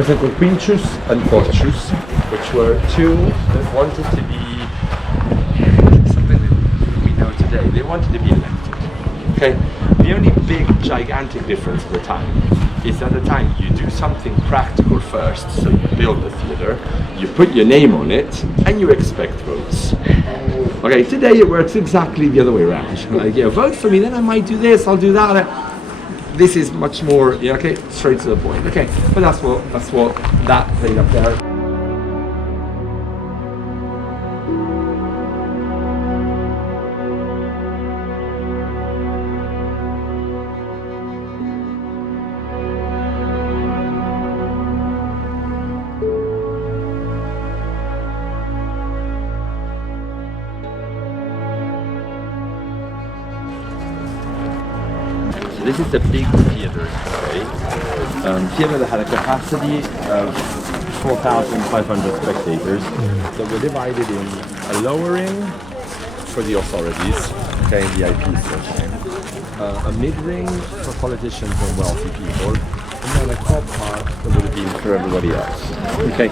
person called Quinctius and Porcius, which were two that wanted to be something that we know today. They wanted to be elected. Okay? The only big, gigantic difference at the time is at the time you do something practical first, so you build the theatre, you put your name on it, and you expect votes. Okay, today it works exactly the other way around. Like, yeah, vote for me, then I might do this, I'll do that. This is much more, yeah, okay, straight to the point. Okay, but that's what that played up there. So this is the big theatre, okay? Theatre that had a capacity of 4,500 spectators that were divided in a lower ring for the authorities, okay, VIP session, a mid-ring for politicians and wealthy people, and then a top part that would have been for everybody else, okay?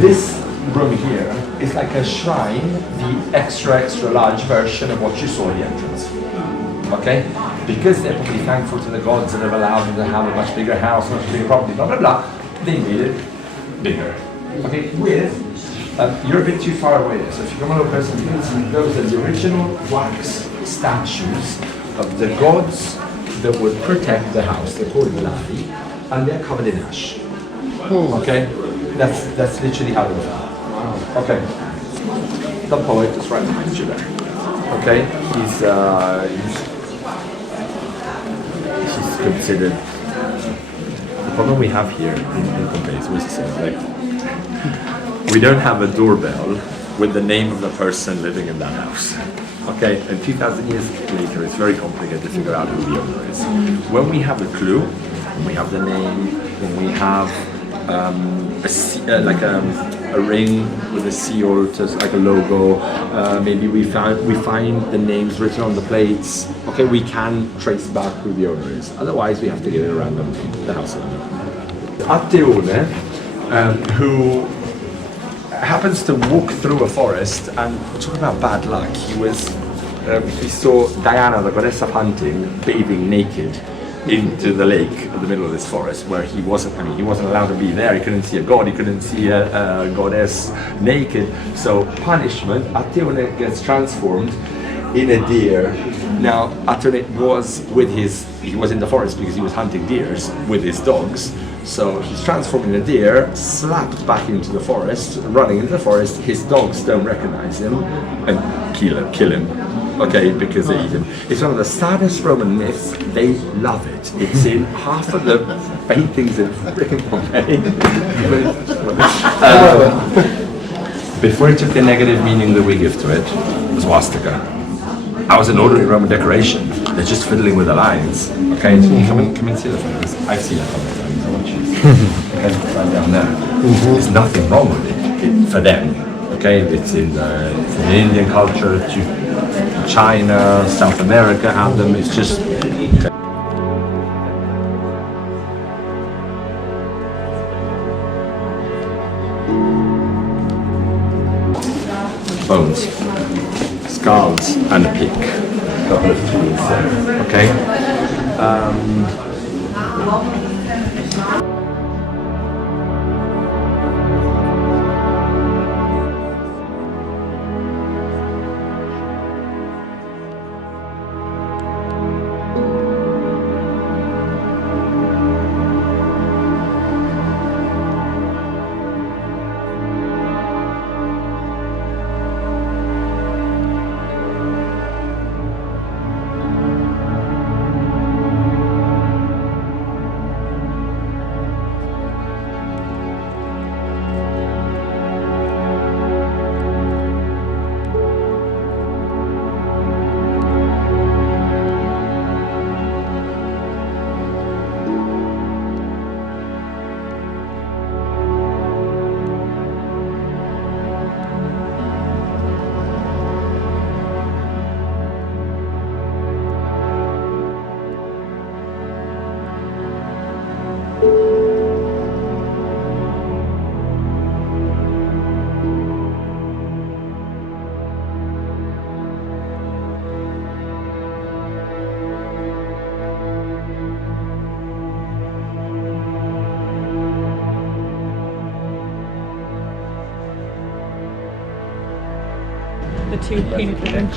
This room here is like a shrine, the extra large version of what you saw at the entrance. Okay? Because they're probably thankful to the gods that have allowed them to have a much bigger house, much bigger property, blah, blah, blah, they made it bigger. Okay? You're a bit too far away there, so if you come a little closer, you can see those are the original wax statues of the gods that would protect the house. They're called Lari, and they're covered in ash. Okay? That's literally how they look. Wow. Okay. The poet is right behind you there. Okay? He's considered. The problem we have here in Pompeii is always the same. Like, we don't have a doorbell with the name of the person living in that house. Okay, and 2,000 years later, it's very complicated to figure out who the owner is. When we have a clue, when we have the name, when we have a ring with a seal, like a logo, maybe we find the names written on the plates. Okay, we can trace back who the owner is. Otherwise, we have to get it random, the house owner. Atteone, who happens to walk through a forest, and talk about bad luck. He saw Diana, the goddess of hunting, bathing naked into the lake in the middle of this forest, where he wasn't allowed to be there. He couldn't see a god, he couldn't see a goddess naked. So punishment, Atteone gets transformed in a deer. Now Atteone he was in the forest because he was hunting deers with his dogs. So he's transformed in a deer, slapped back into the forest, running into the forest. His dogs don't recognize him and kill him. Okay, because they eat him. It's one of the saddest Roman myths. They love it. It's in half of the paintings in freaking Pompeii. Before it took the negative meaning that we give to it, was swastika. I was an ordinary Roman decoration. They're just fiddling with the lines. Okay, come and see the photos. I've seen it a couple of times. I want you to see it. Right down there. There's nothing wrong with it for them. Okay, it's in Indian culture. China, South America have them. It's just. Bones, skulls, and a pick. A couple of tools there. Okay. The two painted.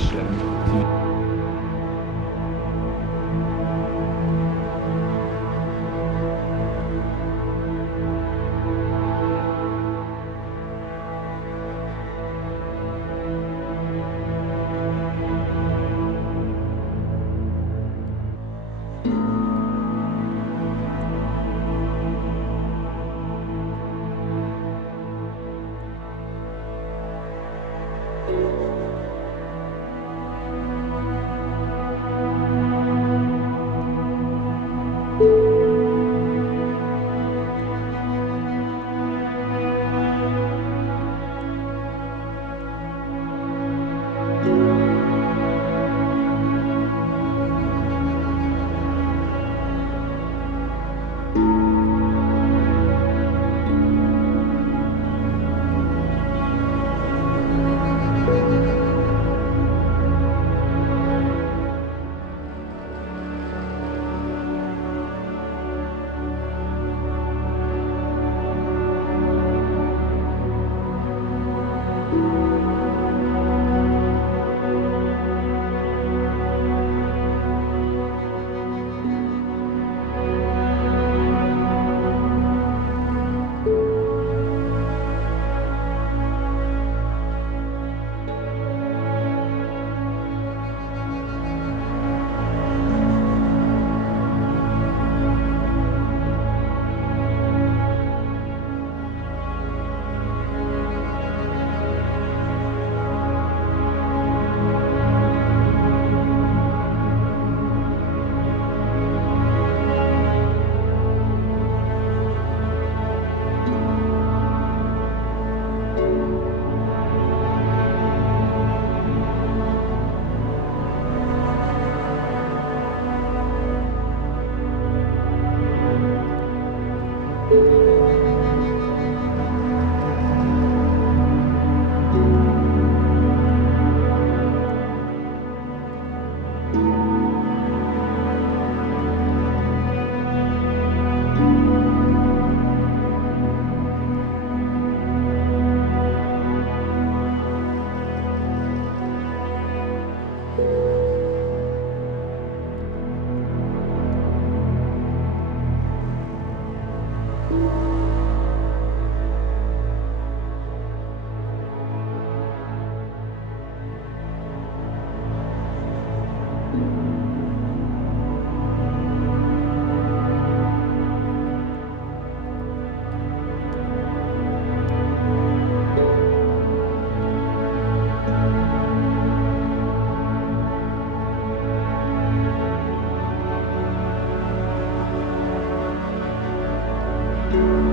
you.